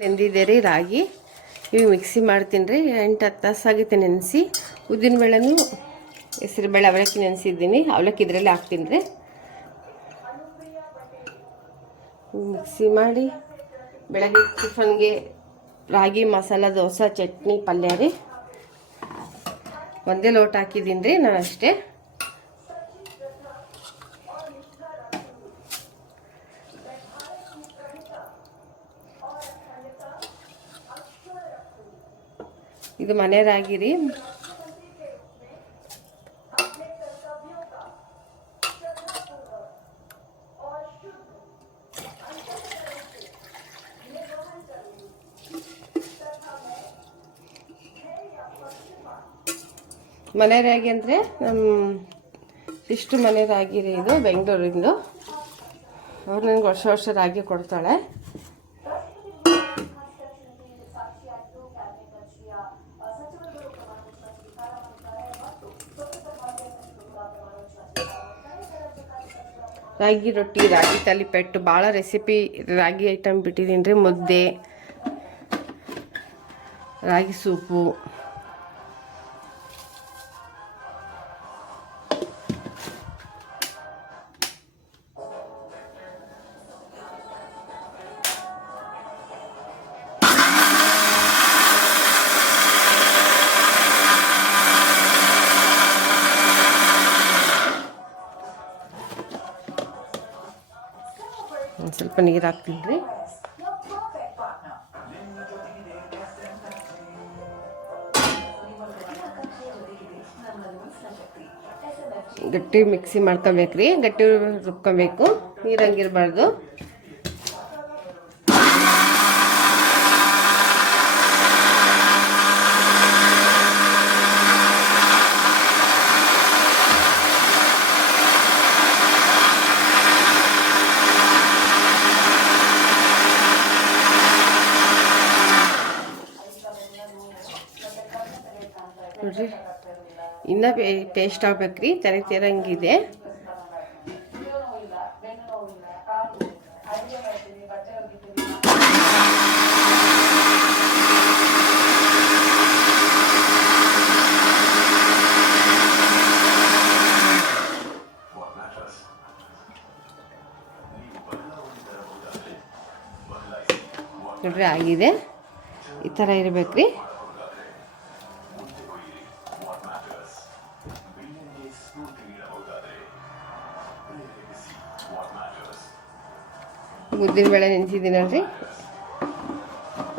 ನೆಂದಿದೆ ರೀ ರಾಗಿ. ಇವು ಮಿಕ್ಸಿ ಮಾಡ್ತೀನಿ ರೀ. 8-10 ತಾಸಾಗೈತೆ ನೆನೆಸಿ. ಉದ್ದಿನಬೇಳೆನೂ ಹೆಸರುಬೇಳೆ ಅವಲಕ್ಕಿ ನೆನೆಸಿದ್ದೀನಿ. ಅವಲಕ್ಕಿ ಇದರಲ್ಲಿ ಹಾಕ್ತೀನಿ ರೀ. ಮಿಕ್ಸಿ ಮಾಡಿ ಬೆಳಗ್ಗೆ ಟಿಫನ್ಗೆ ರಾಗಿ ಮಸಾಲ ದೋಸೆ ಚಟ್ನಿ ಪಲ್ಯ ರೀ. ಒಂದೇ ಲೋಟ ಹಾಕಿದ್ದೀನಿ ರೀ ನಾನು ಅಷ್ಟೇ. ಇದು ಮನೆ ರಾಗಿ ರೀ. ಮನೆ ರಾಗಿ ಅಂದರೆ ಇಷ್ಟು ಮನೆ ರಾಗಿ ರೀ. ಇದು ಬೆಂಗಳೂರಿಂದು. ಅವ್ರು ನನಗೆ ವರ್ಷ ರಾಗಿ ಕೊಡ್ತಾಳೆ. ರಾಗಿ ರೊಟ್ಟಿ, ರಾಗಿ ತಾಲಿಪೆಟ್ಟು, ಭಾಳ ರೆಸಿಪಿ ರಾಗಿ ಐಟಮ್ ಬಿಟ್ಟಿದ್ದೀನಿ ರೀ. ಮುದ್ದೆ, ರಾಗಿ ಸೂಪು, ಒಂದು ಸ್ವಲ್ಪ ನೀರು ಹಾಕ್ತೀನಿ ರೀ. ಗಟ್ಟಿ ಮಿಕ್ಸಿ ಮಾಡ್ಕೊಬೇಕ್ರಿ. ಗಟ್ಟಿ ರುಬ್ಕೊಬೇಕು, ನೀರಂಗಿರಬಾರ್ದು. ನೋಡ್ರಿ, ಇನ್ನೂ ಟೇಸ್ಟ್ ಆಗ್ಬೇಕ್ರಿ. ತೆರಂಗಿದೆ. ನೋಡ್ರಿ ಆಗಿದೆ. ಈ ಥರ ಇರಬೇಕ್ರಿ. ಉದ್ದಿನಬೇಳೆ ನೆನೆಸಿದ್ದೀನಲ್ರಿ.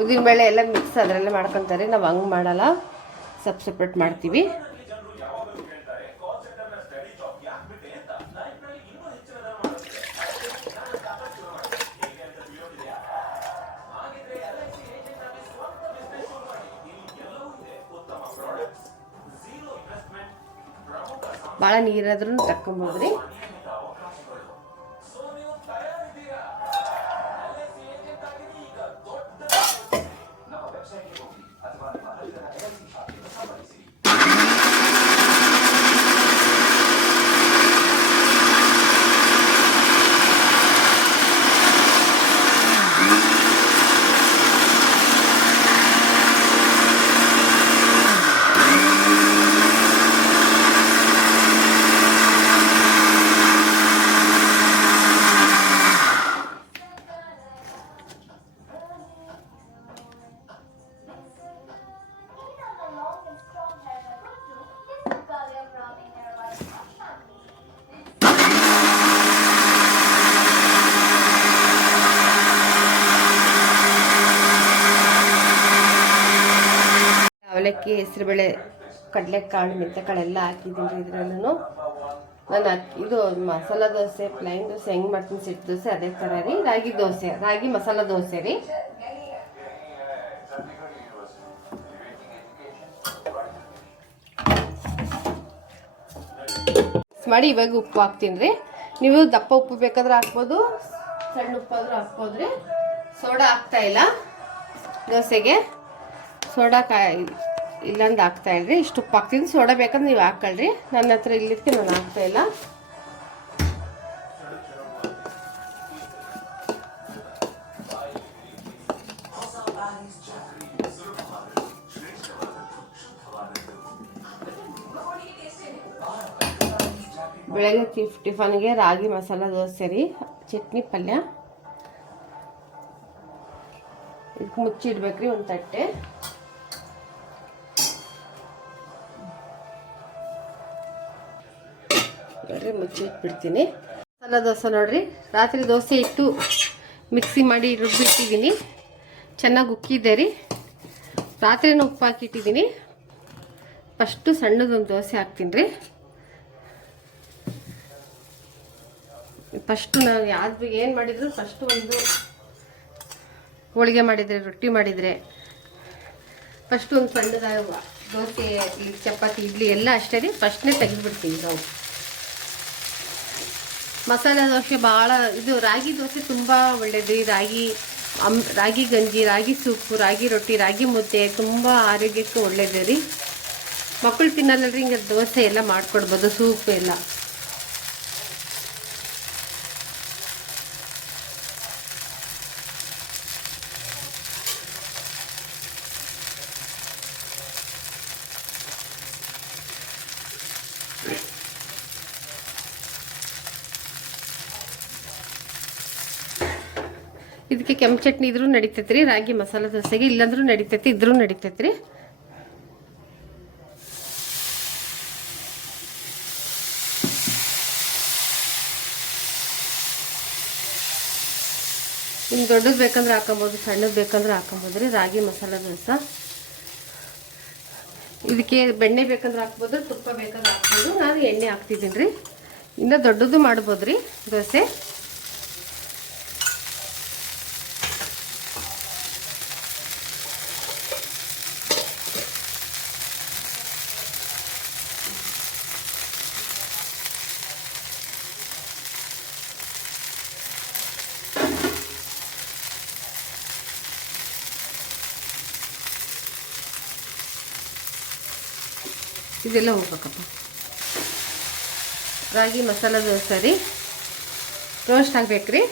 ಉದ್ದಿನಬೇಳೆ ಎಲ್ಲ ಮಿಕ್ಸ್ ಅದರಲ್ಲೇ ಮಾಡ್ಕೊತಾರೆ. ನಾವು ಹಂಗೆ ಮಾಡಲ್ಲ, ಸಪ್ರೇಟ್ ಮಾಡ್ತೀವಿ. ಭಾಳ ನೀರಾದ್ರೂ ತಕ್ಕೊಬೋದ್ರಿ. ಅವಲಕ್ಕಿ, ಹೆಸರುಬೇಳೆ, ಕಡಲೆಕಾಳು, ಮೆಂತ್ಯಕಾಳೆಲ್ಲ ಹಾಕಿದ್ದೀನಿ ಇದರಲ್ಲೂ. ನಾನು ಇದು ಮಸಾಲ ದೋಸೆ, ಪ್ಲೈನ್ ದೋಸೆ ಹೆಂಗೆ ಮಾಡ್ತೀನಿ, ಸೆಟ್ ದೋಸೆ ಅದೇ ಥರ ರೀ. ರಾಗಿ ದೋಸೆ, ರಾಗಿ ಮಸಾಲ ದೋಸೆ ರೀ. ಮಾಡಿ ಇವಾಗ ಉಪ್ಪು ಹಾಕ್ತೀನಿ ರೀ. ನೀವು ದಪ್ಪ ಉಪ್ಪು ಬೇಕಾದ್ರೆ ಹಾಕ್ಬೋದು, ಸಣ್ಣ ಉಪ್ಪಾದ್ರೂ ಹಾಕ್ಬೋದ್ರಿ. ಸೋಡಾ ಹಾಕ್ತಾಯಿಲ್ಲ ದೋಸೆಗೆ. ಸೋಡಾ ಇಲ್ಲಂದು ಹಾಕ್ತಾಯಿಲ್ರಿ. ಇಷ್ಟು ಉಪ್ಪು ಹಾಕ್ತೀನಿ. ಸೋಡಾ ಬೇಕಂದ್ರೆ ನೀವು ಹಾಕ್ಕೊಳ್ರಿ. ನನ್ನ ಹತ್ರ ಇಲ್ಲಿದ್ದಕ್ಕೆ ನಾನು ಹಾಕ್ತಾಯಿಲ್ಲ. ಬೆಳಗ್ಗೆ ಟಿಫನ್ಗೆ ರಾಗಿ ಮಸಾಲ ದೋಸೆ ರೀ, ಚಟ್ನಿ ಪಲ್ಯ. ಇದಕ್ಕೆ ಮುಚ್ಚಿಡ್ಬೇಕ್ರಿ ಒಂದು ತಟ್ಟೆ. ನೋಡ್ರಿ ಮುಚ್ಚಿಟ್ಬಿಡ್ತೀನಿ. ಮಸಾಲ ದೋಸೆ ನೋಡ್ರಿ, ರಾತ್ರಿ ದೋಸೆ ಇಟ್ಟು ಮಿಕ್ಸಿ ಮಾಡಿ ರುಬ್ಬಿಟ್ಟಿದ್ದೀನಿ. ಚೆನ್ನಾಗಿ ಉಕ್ಕಿದೆ ರೀ. ರಾತ್ರಿನೂ ಉಪ್ಪು ಹಾಕಿಟ್ಟಿದ್ದೀನಿ. ಫಸ್ಟು ಸಣ್ಣದೊಂದು ದೋಸೆ ಹಾಕ್ತೀನಿ ರೀ. ಫಸ್ಟು ನಾವು ಯಾವ್ದು ಏನು ಮಾಡಿದ್ರು ಫಸ್ಟು ಒಂದು ಹೋಳಿಗೆ ಮಾಡಿದರೆ, ರೊಟ್ಟಿ ಮಾಡಿದರೆ ಫಸ್ಟು ಒಂದು ಸಣ್ಣದಾಗಿ ದೋಸೆ, ಚಪಾತಿ, ಇಡ್ಲಿ ಎಲ್ಲ ಅಷ್ಟೇ ರೀ, ಫಸ್ಟ್ನೇ ತೆಗೆದುಬಿಡ್ತೀವಿ ನಾವು. ಮಸಾಲೆ ದೋಸೆ ಭಾಳ ಇದು ರಾಗಿ ದೋಸೆ ತುಂಬ ಒಳ್ಳೆಯದು. ರಾಗಿ ಗಂಜಿ, ರಾಗಿ ಸೂಪು, ರಾಗಿ ರೊಟ್ಟಿ, ರಾಗಿ ಮುದ್ದೆ ತುಂಬ ಆರೋಗ್ಯಕ್ಕೆ ಒಳ್ಳೆಯದು ರೀ. ಮಕ್ಕಳು ತಿನ್ನಲ್ಲರಿ, ಹಿಂಗೆ ದೋಸೆ ಎಲ್ಲ ಮಾಡಿಕೊಡ್ಬೋದು, ಸೂಪು ಎಲ್ಲ. ಇದಕ್ಕೆ ಕೆಂಪು ಚಟ್ನಿ ಇದ್ರೂ ನಡಿತೈತೆ ರೀ, ರಾಗಿ ಮಸಾಲೆ ದೋಸೆಗೆ. ಇಲ್ಲಾಂದ್ರೂ ನಡಿತೈತಿ, ಇದ್ರೂ ನಡಿತೈತೆ ರೀ. ನಿಮ್ಗೆ ದೊಡ್ಡದು ಬೇಕಂದ್ರೆ ಹಾಕೊಬೋದು, ಸಣ್ಣದು ಬೇಕಂದ್ರೆ ಹಾಕೊಬೋದು ರೀ ರಾಗಿ ಮಸಾಲೆ ದೋಸೆ. ಇದಕ್ಕೆ ಬೆಣ್ಣೆ ಬೇಕಂದ್ರೆ ಹಾಕ್ಬೋದು, ತುಪ್ಪ ಬೇಕಂದ್ರೆ ಹಾಕ್ಬೋದು. ನಾನು ಎಣ್ಣೆ ಹಾಕ್ತಿದ್ದೀನಿ ರೀ. ಇನ್ನೂ ದೊಡ್ಡದು ಮಾಡ್ಬೋದು ರೀ ದೋಸೆ. ಇದೆಲ್ಲ ಹೋಗ್ಬೇಕಪ್ಪ. ರಾಗಿ ಮಸಾಲ ದೋಸೆ ರೀ, ರೋಸ್ಟ್ ಆಗ್ಬೇಕ್ರಿ.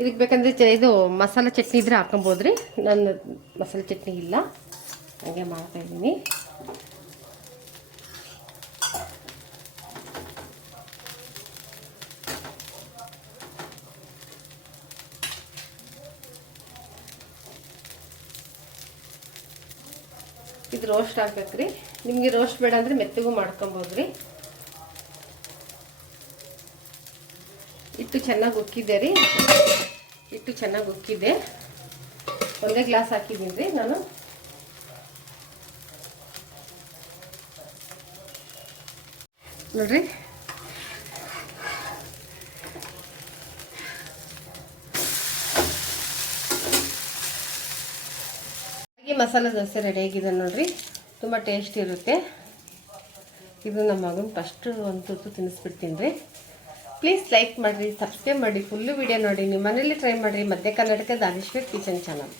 ಇದಕ್ಕೆ ಬೇಕಂದ್ರೆ ಇದು ಮಸಾಲೆ ಚಟ್ನಿ ಇದ್ರೆ ಹಾಕೊಬೋದು ರೀ. ನಾನು ಮಸಾಲೆ ಚಟ್ನಿ ಇಲ್ಲ, ಹಾಗೆ ಮಾಡ್ತಾಯಿದ್ದೀನಿ. ಇದು ರೋಸ್ಟ್ ಆಗ್ಬೇಕು ರೀ. ನಿಮಗೆ ರೋಸ್ಟ್ ಬೇಡ ಅಂದರೆ ಮೆತ್ತಗೂ ಮಾಡ್ಕೊಬೋದು ರೀ. ಹಿಟ್ಟು ಚೆನ್ನಾಗಿ ಉಕ್ಕಿದೆ ರೀ, ಹಿಟ್ಟು ಚೆನ್ನಾಗಿ ಉಕ್ಕಿದೆ. ಒಂದೇ ಗ್ಲಾಸ್ ಹಾಕಿದ್ದೀನಿ ರೀ ನಾನು. ನೋಡ್ರಿ ಮಸಾಲೆ ದೋಸೆ ರೆಡಿ ಆಗಿದೆ ನೋಡ್ರಿ. ತುಂಬ ಟೇಸ್ಟ್ ಇರುತ್ತೆ. ಇದು ನಮ್ಮ ಮಗನ ಫಸ್ಟ್ ಒಂದು ತುತ್ತು ತಿನ್ನಿಸ್ಬಿಡ್ತೀನಿ ರೀ. ಪ್ಲೀಸ್ ಲೈಕ್ ಮಾಡಿರಿ, ಸಬ್ಸ್ಕ್ರೈಬ್ ಮಾಡಿ, ಫುಲ್ಲು ವಿಡಿಯೋ ನೋಡಿ, ನಿಮ್ಮ ಮನೇಲಿ ಟ್ರೈ ಮಾಡಿರಿ. ಮಧ್ಯ ಕರ್ನಾಟಕ ದಾನೇಶ್ವರಿ ಕಿಚನ್ ಚಾನಲ್.